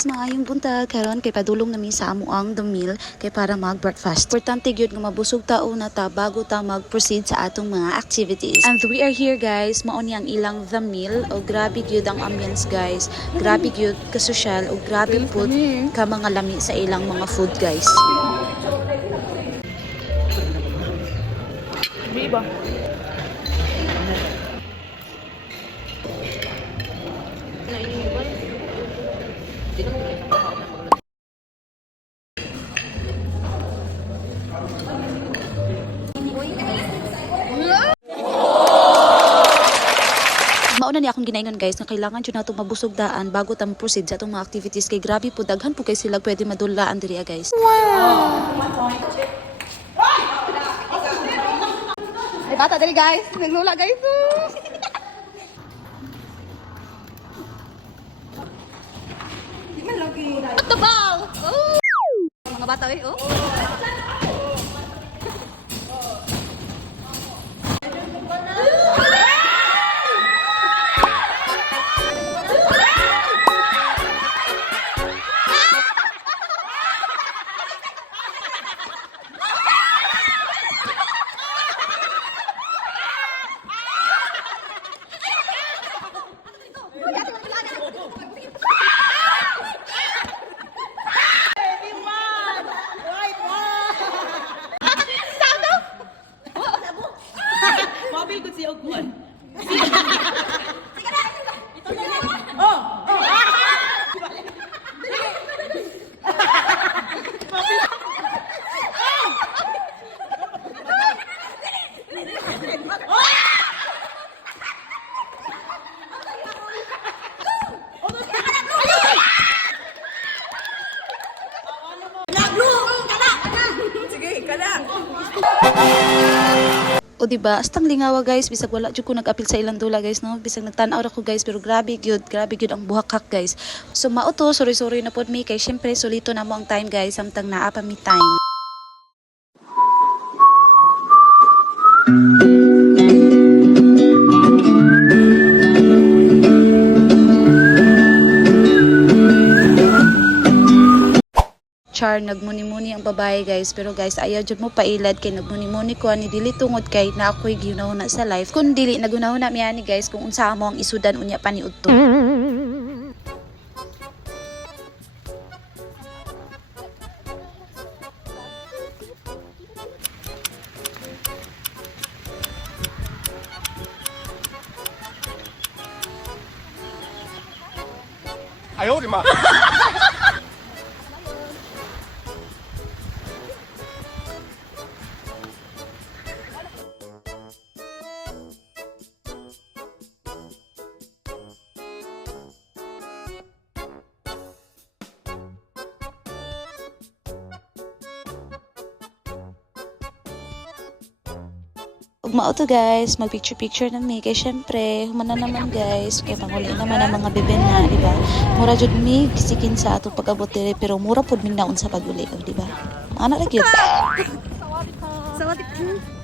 guys, maayong buntag karon kay padulong nami sa amuang the meal kay para mag-breakfast. Importante gyud nga mabusog ta una ta bago ta mag-proceed sa atong mga activities. And we are here guys, mao ni ang ilang the meal o grabe gyud ang ambience guys. Grabe gyud ka social o grabe pud ka mga lami sa ilang mga food guys. Viva. Mauna ni akong ginaingon guys nga kailangan jud nato mabusog daan bago ta mo-proceed sa atong mga activities kay grabe po daghan po kay sila pwede madulaan diri guys. Ay bata dali guys, naglula guys. Di man lagi. What ball? Oh! Mga bata eh, oh. Mobil ko si Ogwan. Sige, kana. O diba, astang lingawa guys, bisag wala jud ko nag-apil sa ilang dula guys no. Bisag nagtan-aw ra ko guys, pero grabe gyud ang buhakak guys. So mao to, sorry na pod mi kay syempre solito na mo ang time guys, samtang naa pa mi time. Char, nagmuni-muni ang babae guys, pero guys ayaw jud mo pailad kay nagmuni-muni ko ani dili tungod kay na ako'y ginahuna sa life kun dili nagunahuna mi ani guys kung unsa amo ang isudan unya pa ni udto. Ug mao to guys, mag-picture na mi kay syempre humana naman guys kay panguli naman ang mga bebe na, di ba? Mura jud mi gisikin sa atong pag-abot diri pero mura pud mi naon sa pag-uli, di ba? Ana ra gyud. Sawadee ka.